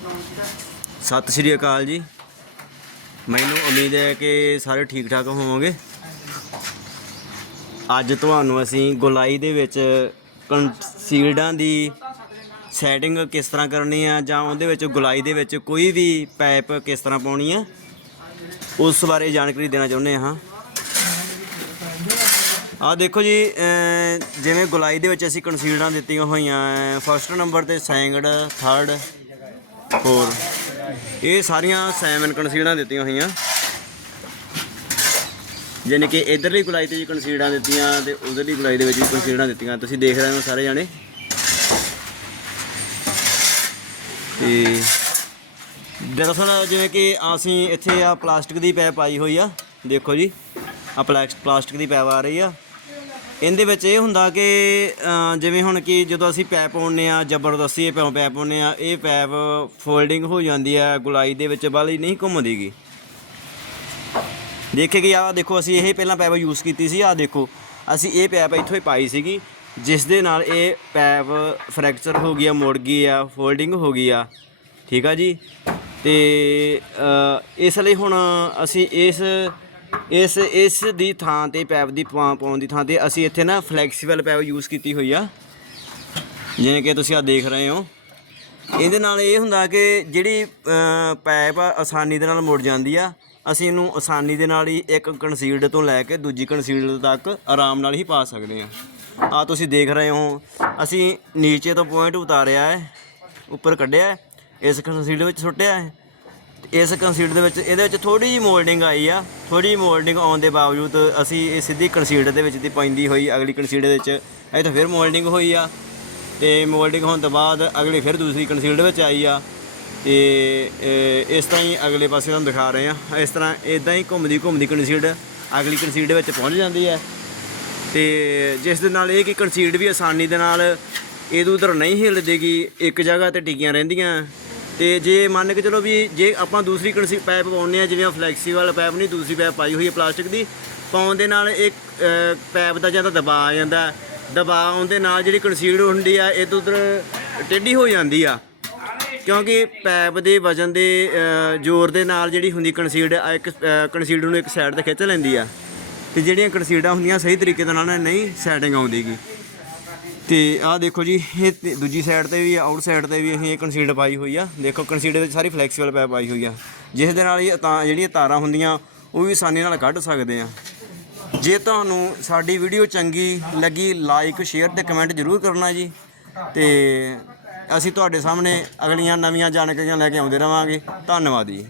ਸਤਿ ਸ਼੍ਰੀ ਅਕਾਲ ਜੀ। ਮੈਨੂੰ ਉਮੀਦ ਹੈ ਕਿ ਸਾਰੇ ਠੀਕ ਠਾਕ ਹੋਵੋਗੇ। ਅੱਜ ਤੁਹਾਨੂੰ ਅਸੀਂ ਗੁਲਾਈ ਦੇ ਵਿੱਚ ਕੰਸੀਲਡਾਂ ਦੀ ਸੈਟਿੰਗ ਕਿਸ ਤਰ੍ਹਾਂ ਕਰਨੀ ਆ ਜਾਂ ਉਹਦੇ ਵਿੱਚ ਗੁਲਾਈ ਦੇ ਵਿੱਚ ਕੋਈ ਵੀ ਪਾਈਪ ਕਿਸ ਤਰ੍ਹਾਂ ਪਾਉਣੀ ਆ, ਉਸ ਬਾਰੇ ਜਾਣਕਾਰੀ ਦੇਣਾ ਚਾਹੁੰਦੇ ਹਾਂ। ਆ ਦੇਖੋ ਜੀ ਜਿਵੇਂ ਗੁਲਾਈ ਦੇ ਵਿੱਚ ਅਸੀਂ ਕੰਸੀਲਡਾਂ ਦਿੱਤੀਆਂ ਹੋਈਆਂ ਫਸਟ ਨੰਬਰ ਤੇ ਸੈਕੰਡ ਥਰਡ ਹੋਰ। ਇਹ ਸਾਰੀਆਂ ਸੈਮਨ ਕਨਸੀਡਾਂ ਦਿੱਤੀਆਂ ਹੋਈਆਂ। ਯਾਨੀ ਕਿ ਇਧਰਲੀ ਗੁਲਾਈ ਤੇ ਜੀ ਕਨਸੀਡਾਂ ਦਿੱਤੀਆਂ ਤੇ ਉਧਰਲੀ ਗੁਲਾਈ ਦੇ ਵਿੱਚ ਵੀ ਕੰਸੀਲਡਾਂ ਦਿੱਤੀਆਂ। ਤੁਸੀਂ ਦੇਖ ਰਹੇ ਹੋ ਸਾਰੇ ਜਾਣੇ। ਤੇ ਦਰਅਸਲ ਜਿਵੇਂ ਕਿ ਅਸੀਂ ਇੱਥੇ ਆ ਪਲਾਸਟਿਕ ਦੀ ਪੈਪ ਆਈ ਹੋਈ ਆ। ਦੇਖੋ ਜੀ ਆ ਪਲਾਸਟਿਕ ਦੀ ਪੈਪ ਆ ਰਹੀ ਆ। ਇਹਦੇ ਵਿੱਚ ਇਹ ਹੁੰਦਾ ਕਿ ਜਿਵੇਂ ਹੁਣ ਕਿ ਜਦੋਂ ਅਸੀਂ ਪੈਪ ਪਾਉਂਦੇ ਆ ਜ਼ਬਰਦਸਤੀ ਇਹ ਪੈਪ ਪੈਪ ਪਾਉਂਦੇ ਆ ਇਹ ਪੈਪ ਫੋਲਡਿੰਗ ਹੋ ਜਾਂਦੀ ਆ ਗੁਲਾਈ ਦੇ ਵਿੱਚ ਬਾਲੀ ਨਹੀਂ ਘੁੰਮਦੀਗੀ। ਦੇਖੇ ਕਿ ਆ ਦੇਖੋ, ਅਸੀਂ ਇਹ ਪਹਿਲਾਂ ਪੈਪ ਯੂਜ਼ ਕੀਤੀ ਸੀ ਆ ਦੇਖੋ, ਅਸੀਂ ਇਹ ਪੈਪ ਇੱਥੋਂ ਹੀ ਪਾਈ ਸੀਗੀ, ਜਿਸ ਦੇ ਨਾਲ ਇਹ ਪੈਪ ਫ੍ਰੈਕਚਰ ਹੋ ਗਈ ਆ ਮੁੜ ਗਈ ਆ, ਫੋਲਡਿੰਗ ਹੋ ਗਈ ਆ। ਠੀਕ ਆ ਜੀ? ਤੇ ਇਸ ਲਈ ਹੁਣ ਅਸੀਂ ਇਸ ਇਸ ਇਸ ਦੀ ਥਾਂ ਤੇ ਪੈਪ ਦੀ ਪਾਉਣ ਦੀ ਥਾਂ ਤੇ ਅਸੀਂ ਇੱਥੇ ਨਾ ਫਲੈਕਸੀਬਲ ਪੈਪ ਯੂਜ਼ ਕੀਤੀ ਹੋਈ ਆ। ਜਿਵੇਂ ਕਿ ਤੁਸੀਂ ਆ ਦੇਖ ਰਹੇ ਹੋ। ਇਹਦੇ ਨਾਲ ਇਹ ਹੁੰਦਾ ਕਿ ਜਿਹੜੀ ਪੈਪ ਆਸਾਨੀ ਦੇ ਨਾਲ ਮੁੜ ਜਾਂਦੀ ਆ। ਅਸੀਂ ਇਹਨੂੰ ਆਸਾਨੀ ਦੇ ਨਾਲ ਹੀ ਇੱਕ ਕੰਸੀਲਡ ਤੋਂ ਲੈ ਕੇ ਦੂਜੀ ਕੰਸੀਲਡ ਤੱਕ ਆਰਾਮ ਨਾਲ ਹੀ ਪਾ ਸਕਦੇ ਆ। ਆ ਤੁਸੀਂ ਦੇਖ ਰਹੇ ਹੋ, ਅਸੀਂ ਨੀਚੇ ਤੋਂ ਪੁਆਇੰਟ ਉਤਾਰਿਆ ਹੈ, ਉੱਪਰ ਕੱਢਿਆ ਇਸ ਕੰਸੀਲਡ ਵਿੱਚ ਸੁੱਟਿਆ ਹੈ। ਇਸ ਕੰਸੀਲਡ ਦੇ ਵਿੱਚ, ਇਹਦੇ ਵਿੱਚ ਥੋੜੀ ਜਿਹੀ ਮੋਲਡਿੰਗ ਆਈ ਆ। ਥੋੜੀ ਜਿਹੀ ਮੋਲਡਿੰਗ ਆਉਣ ਦੇ ਬਾਵਜੂਦ ਅਸੀਂ ਇਹ ਸਿੱਧੀ ਕੰਸੀਲਡ ਦੇ ਵਿੱਚ ਦੀ ਪੈਂਦੀ ਹੋਈ, ਅਗਲੀ ਕੰਸੀਲਡ ਦੇ ਵਿੱਚ ਇਹ ਤਾਂ ਫਿਰ ਮੋਲਡਿੰਗ ਹੋਈ ਆ। ਤੇ ਮੋਲਡਿੰਗ ਹੋਣ ਤੋਂ ਬਾਅਦ ਅਗਲੀ ਫਿਰ ਦੂਸਰੀ ਕੰਸੀਲਡ ਵਿੱਚ ਆਈ ਆ। ਤੇ ਇਸ ਤਰ੍ਹਾਂ ਹੀ ਅਗਲੇ ਪਾਸੇ ਤੁਹਾਨੂੰ ਦਿਖਾ ਰਹੇ ਆ। ਇਸ ਤਰ੍ਹਾਂ ਇਦਾਂ ਹੀ ਘੁੰਮਦੀ ਘੁੰਮਦੀ ਕੰਸੀਲਡ ਅਗਲੀ ਕੰਸੀਲਡ ਵਿੱਚ ਪਹੁੰਚ ਜਾਂਦੀ ਹੈ। ਤੇ ਜਿਸ ਦੇ ਨਾਲ ਇਹ ਕਿ ਕੰਸੀਲਡ ਵੀ ਆਸਾਨੀ ਦੇ ਨਾਲ ਇਧਰ ਉਧਰ ਨਹੀਂ ਹਿੱਲਦੇਗੀ ਇੱਕ ਜਗ੍ਹਾ ਤੇ ਟਿਕੀਆਂ ਰਹਿੰਦੀਆਂ। ਤੇ ਜੇ ਮੰਨ ਕੇ ਚਲੋ ਵੀ ਜੇ ਆਪਾਂ ਦੂਸਰੀ ਕੰਸੀ ਪੈਪ ਪਾਉਂਦੇ ਆ ਜਿਵੇਂ ਫਲੈਕਸੀਬਲ ਪੈਪ ਨਹੀਂ ਦੂਸਰੀ ਪੈਪ ਪਾਈ ਹੋਈ ਹੈ ਪਲਾਸਟਿਕ ਦੀ ਪਾਉਣ ਦੇ ਨਾਲ ਇੱਕ ਅ, ਪੈਪ ਦਾ ਜ਼ਿਆਦਾ ਦਬਾਅ ਆ ਜਾਂਦਾ। ਦਬਾਅ ਆਉਣ ਦੇ ਨਾਲ ਜਿਹੜੀ ਕੰਸੀਲਡ ਹੁੰਦੀ ਆ ਇਹ ਤੋਂ ਉਧਰ ਟੇਢੀ ਹੋ ਜਾਂਦੀ ਆ। ਕਿਉਂਕਿ ਪੈਪ ਦੇ ਵਜਨ ਦੇ ਜ਼ੋਰ ਦੇ ਨਾਲ ਜਿਹੜੀ ਹੁੰਦੀ ਕੰਸੀਲਡ ਇੱਕ ਕੰਸੀਲਡ ਨੂੰ ਇੱਕ ਸਾਈਡ ਤੇ ਖਿੱਚ ਲੈਂਦੀ ਆ। ਤੇ ਜਿਹੜੀਆਂ ਕੰਸੀਲਡਾਂ ਹੁੰਦੀਆਂ ਸਹੀ ਤਰੀਕੇ ਦੇ ਨਾਲ ਨਹੀਂ ਸੈਟਿੰਗ ਆਉਂਦੀਗੀ। ਤੇ ਆਹ ਦੇਖੋ ਜੀ, ਇਹ ਤੇ ਦੂਜੀ ਸਾਈਡ ਤੇ ਵੀ ਆਊਟ ਸਾਈਡ ਤੇ ਵੀ ਅਸੀਂ ਇਹ ਕੰਸੀਲਡ ਪਾਈ ਹੋਈ ਆ। ਦੇਖੋ ਕੰਸੀਲਡ ਵਿੱਚ ਸਾਰੀ ਫਲੈਕਸੀਬਲ ਪੈਪ ਪਾਈ ਹੋਈ ਆ। ਜਿਸ ਦੇ ਨਾਲ ਇਹ ਤਾਂ ਜਿਹੜੀਆਂ ਤਾਰਾਂ ਹੁੰਦੀਆਂ, ਉਹ ਵੀ ਆਸਾਨੀ ਨਾਲ ਕੱਢ ਸਕਦੇ ਆ। ਜੇ ਤੁਹਾਨੂੰ ਸਾਡੀ ਵੀਡੀਓ ਚੰਗੀ ਲੱਗੀ ਲਾਈਕ ਸ਼ੇਅਰ ਤੇ ਕਮੈਂਟ ਜ਼ਰੂਰ ਕਰਨਾ ਜੀ। ਤੇ ਅਸੀਂ ਤੁਹਾਡੇ ਸਾਹਮਣੇ ਅਗਲੀਆਂ ਨਵੀਆਂ ਜਾਣਕਾਰੀਆਂ ਲੈ ਕੇ ਆਉਂਦੇ ਰਵਾਂਗੇ। ਧੰਨਵਾਦ ਜੀ।